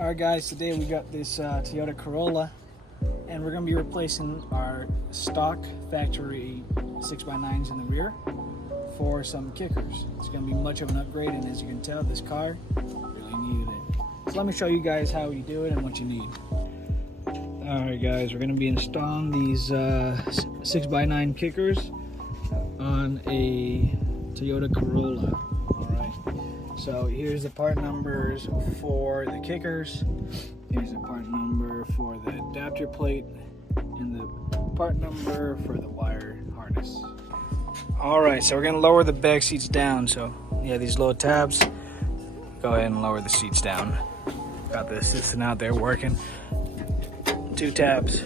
Alright guys, today we got this Toyota Corolla and we're going to be replacing our stock factory 6x9's in the rear for some kickers. It's going to be much of an upgrade, and as you can tell, this car really needed it. So let me show you guys how you do it and what you need. Alright guys, we're going to be installing these 6x9 kickers on a Toyota Corolla. So here's the part numbers for the kickers, here's the part number for the adapter plate, and the part number for the wire harness. Alright, so we're going to lower the back seats down. So yeah, these little tabs, go ahead and lower the seats down. Got the assistant out there working. 2 tabs.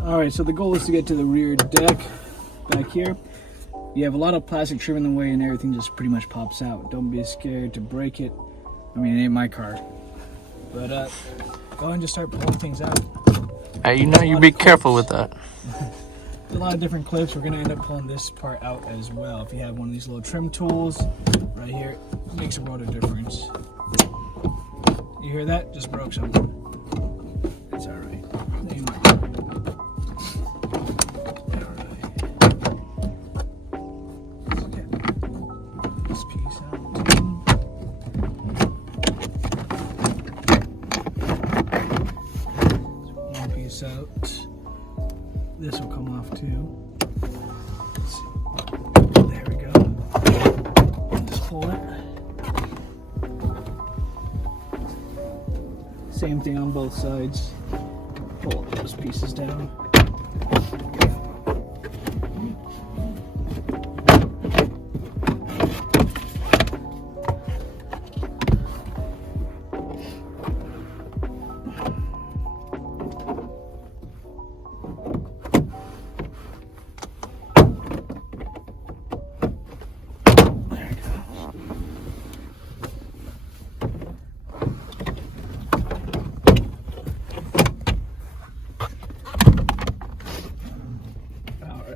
Alright, so the goal is to get to the rear deck back here. You have a lot of plastic trim in the way and everything just pretty much pops out. Don't be scared to break it. I mean, it ain't my car. But go ahead and just start pulling things out. Hey, you be careful with that. There's a lot of different clips. We're gonna end up pulling this part out as well. If you have one of these little trim tools right here, it makes a world of difference. You hear that? Just broke something. It's all right. Out. This will come off too. Let's see. There we go. Just pull it. Same thing on both sides. Pull those pieces down.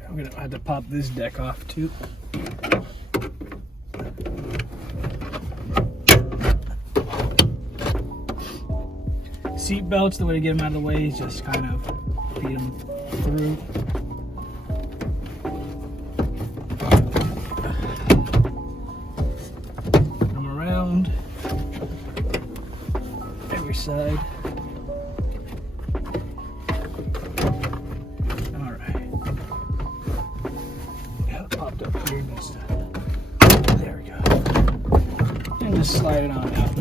I'm gonna have to pop this deck off too. Seat belts, the way to get them out of the way is just kind of feed them through. Come around every side. There we go. And just slide it on out.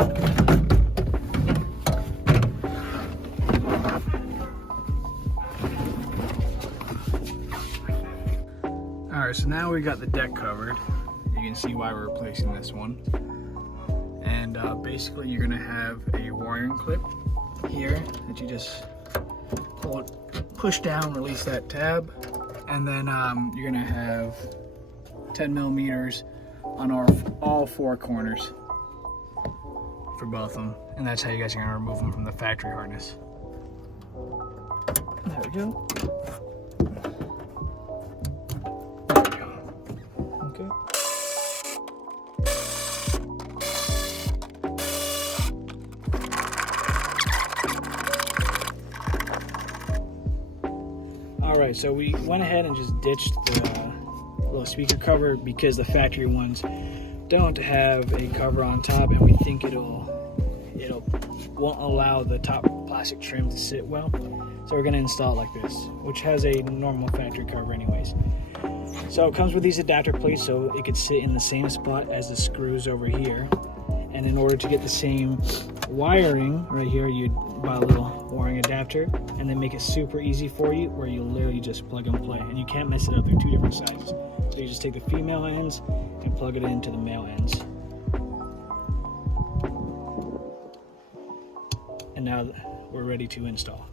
Alright, so now we got the deck covered. You can see why we're replacing this one. And basically you're going to have a wiring clip here that you just push down, release that tab. And then you're going to have 10 millimeters on all 4 corners for both of them, and that's how you guys are going to remove them from the factory harness. There we go. There we go. Okay. Alright, so we went ahead and just ditched the little speaker cover because the factory ones don't have a cover on top, and we think it won't allow the top plastic trim to sit well. So we're going to install it like this, which has a normal factory cover anyways. So it comes with these adapter plates so it could sit in the same spot as the screws over here. And in order to get the same wiring right here, you'd buy a little wiring adapter and then make it super easy for you, where you literally just plug and play, and you can't mess it up. They're 2 different sizes. So you just take the female ends and plug it into the male ends. And now we're ready to install.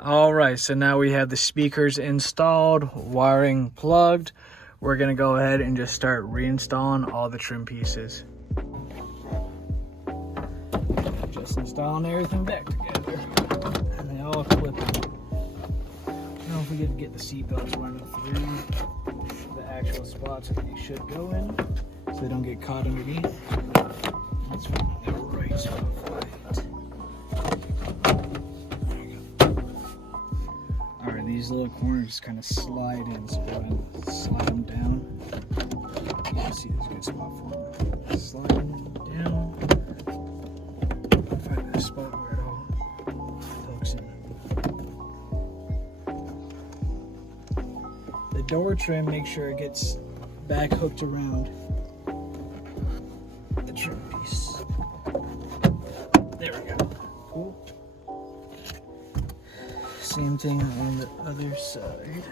Alright, so now we have the speakers installed, wiring plugged. We're going to go ahead and just start reinstalling all the trim pieces. Just installing everything back together. And they all clip. Now if we get the seat belts running through the actual spots that they should go in, so they don't get caught underneath. Let's find the right spot for it. There you go. Alright, these little corners kind of slide in, so we're going to slide them down. You can see there's a good spot for them. Slide them down. Find the spot where it all hooks in. The door trim, make sure it gets back hooked around the trim piece. There we go. Cool. Same thing on the other side.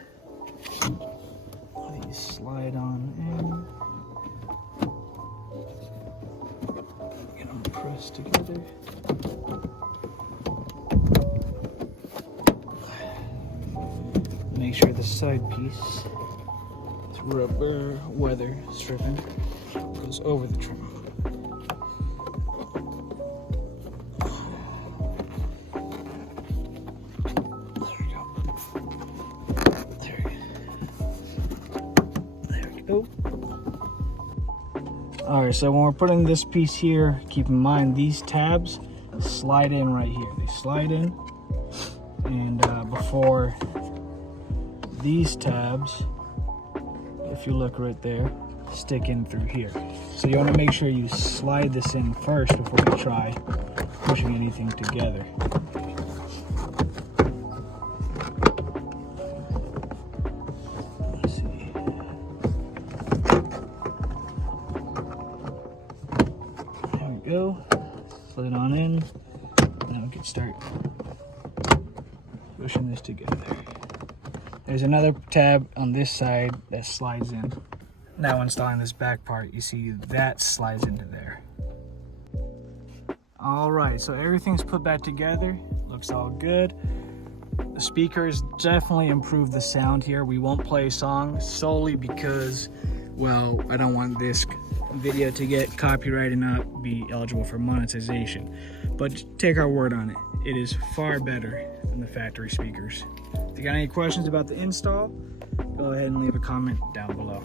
These slide on in. Get them pressed together. Make sure the side piece, this rubber weather stripping, goes over the trim. There we go. There we go. Alright, so when we're putting this piece here, keep in mind these tabs slide in right here. They slide in, and before these tabs, if you look right there, stick in through here. So you want to make sure you slide this in first before you try pushing anything together. Let's see. There we go. Slide on in. Now we can start pushing this together. There's another tab on this side that slides in. Now installing this back part, you see that slides into there. All right, so everything's put back together. Looks all good. The speakers definitely improve the sound here. We won't play a song solely because, well, I don't want this video to get copyrighted and not be eligible for monetization. But take our word on it. It is far better than the factory speakers. If you got any questions about the install, go ahead and leave a comment down below.